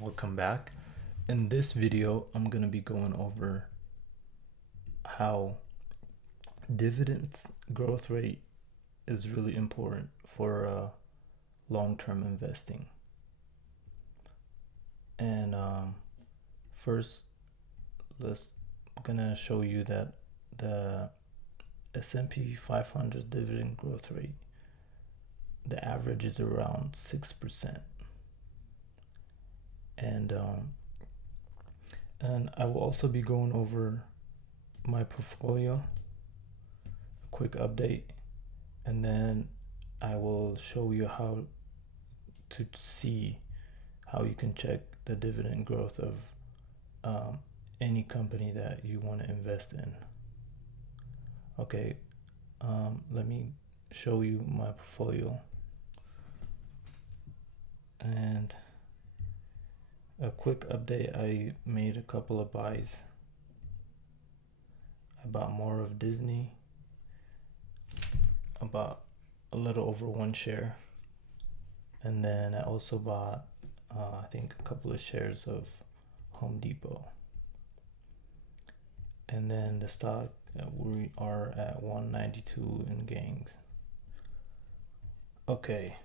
Welcome back. In this video, I'm going to be going over how dividends growth rate is really important for long-term investing. And first, I'm gonna show you that the S&P 500 dividend growth rate, the average is around 6%. And I will also be going over my portfolio, a quick update, and then I will show you how to see how you can check the dividend growth of any company that you want to invest in. Okay, let me show you my portfolio. And a quick update, I made a couple of buys. I bought more of Disney. I bought a little over 1 share. And then I also bought, I think, a couple of shares of Home Depot. And then the stock, we are at 192 in gains. Okay,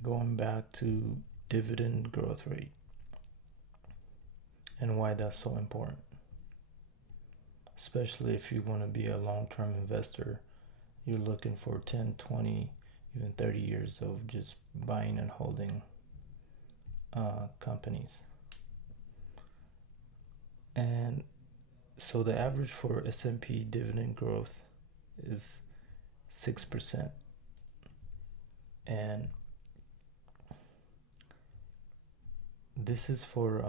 going back to dividend growth rate and why that's so important, especially if you want to be a long-term investor. You're looking for 10, 20, even 30 years of just buying and holding companies. And so the average for S&P dividend growth is 6%. And this is for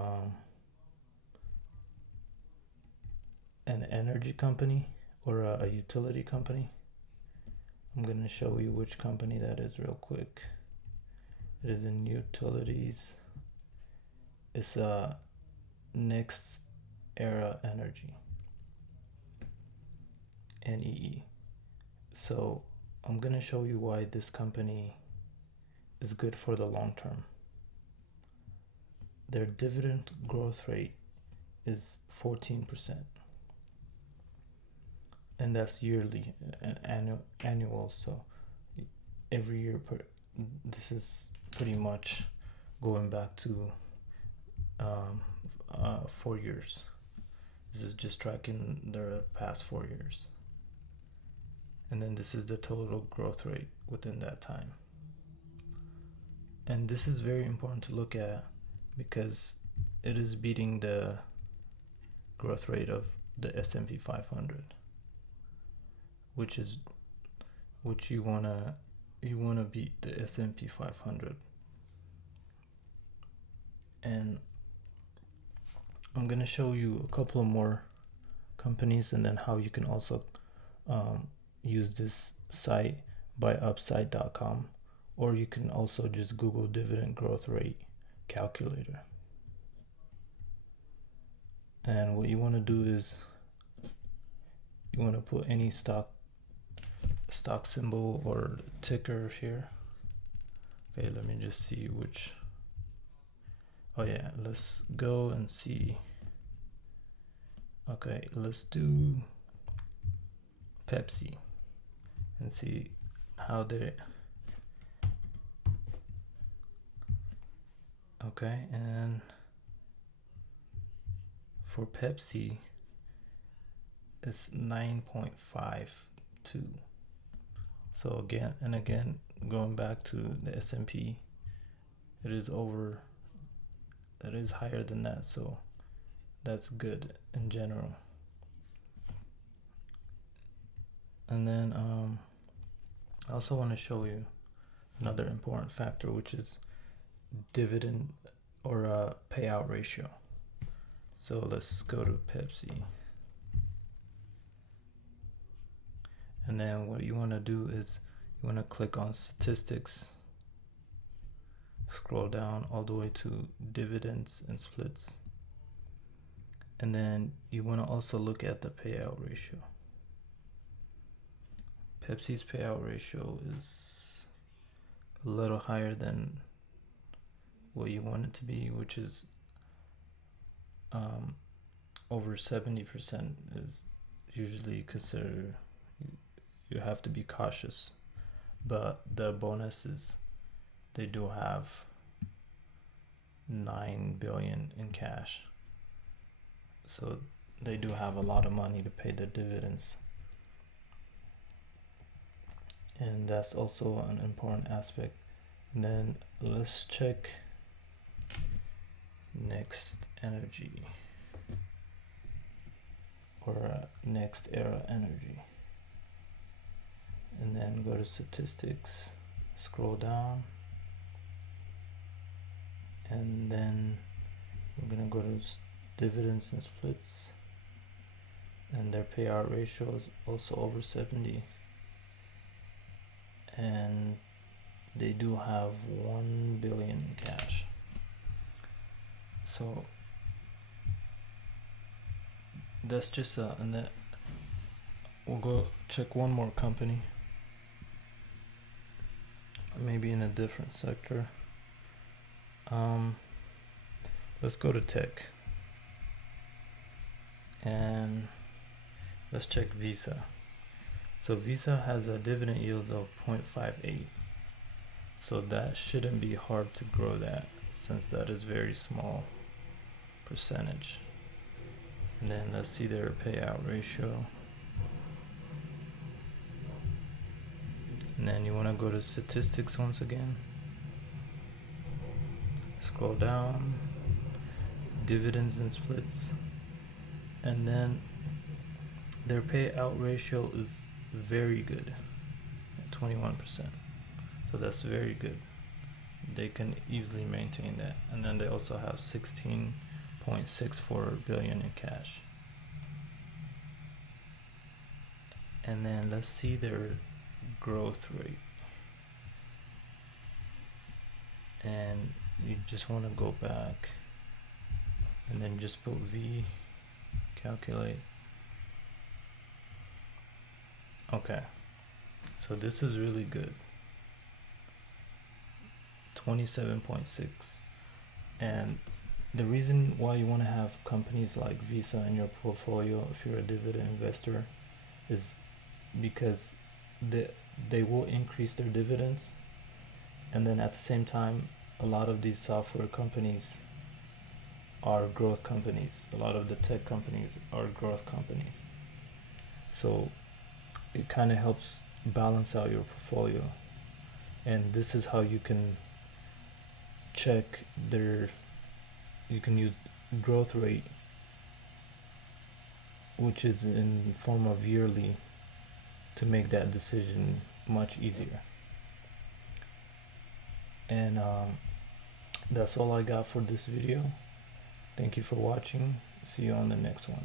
an energy company or a utility company. I'm going to show you which company that is real quick. It is in utilities. It's Next Era Energy, NEE. So I'm going to show you why this company is good for the long term. Their dividend growth rate is 14%. And that's yearly and annual, so every year this is pretty much going back to 4 years. This is just tracking the past 4 years, and then this is the total growth rate within that time. And this is very important to look at because it is beating the growth rate of the S&P 500, which you wanna beat the S&P 500. And I'm gonna show you a couple of more companies, and then how you can also use this site buyupside.com, or you can also just Google dividend growth rate calculator. And what you want to do is you want to put any stock symbol or ticker here. Okay, let me just see which. Oh yeah, let's go and see. Okay, let's do Pepsi and see how they. Okay, and for Pepsi, it's 9.52. So again, going back to the S&P, it is higher than that, so that's good in general. And then I also want to show you another important factor, which is dividend or payout ratio. So let's go to Pepsi. And then what you want to do is you want to click on statistics, scroll down all the way to dividends and splits, and then you want to also look at the payout ratio. Pepsi's payout ratio is a little higher than what you want it to be, which is over 70% is usually considered, you have to be cautious. But the bonuses, they do have 9 billion in cash, so they do have a lot of money to pay the dividends, and that's also an important aspect. And then let's check Next Energy, or Next Era Energy, and then go to statistics, scroll down, and then we're gonna go to dividends and splits, and their payout ratio is also over 70, and they do have 1 billion in cash. So that's just and then we'll go check one more company, maybe in a different sector. Let's go to tech, and let's check Visa. So Visa has a dividend yield of 0.58, so that shouldn't be hard to grow that, since that is very small percentage. And then let's see their payout ratio, and then you want to go to statistics once again, scroll down, dividends and splits, and then their payout ratio is very good at 21%, so that's very good. They can easily maintain that. And then they also have 16.64 billion in cash. And then let's see their growth rate, and you just want to go back and then just put V, calculate. Okay, so this is really good, 27.6. And the reason why you want to have companies like Visa in your portfolio if you're a dividend investor is because they will increase their dividends, and then at the same time a lot of these software companies are growth companies. A lot of the tech companies are growth companies, so it kind of helps balance out your portfolio. And this is how you can check you can use growth rate, which is in form of yearly, to make that decision much easier. And that's all I got for this video. Thank you for watching. See you on the next one.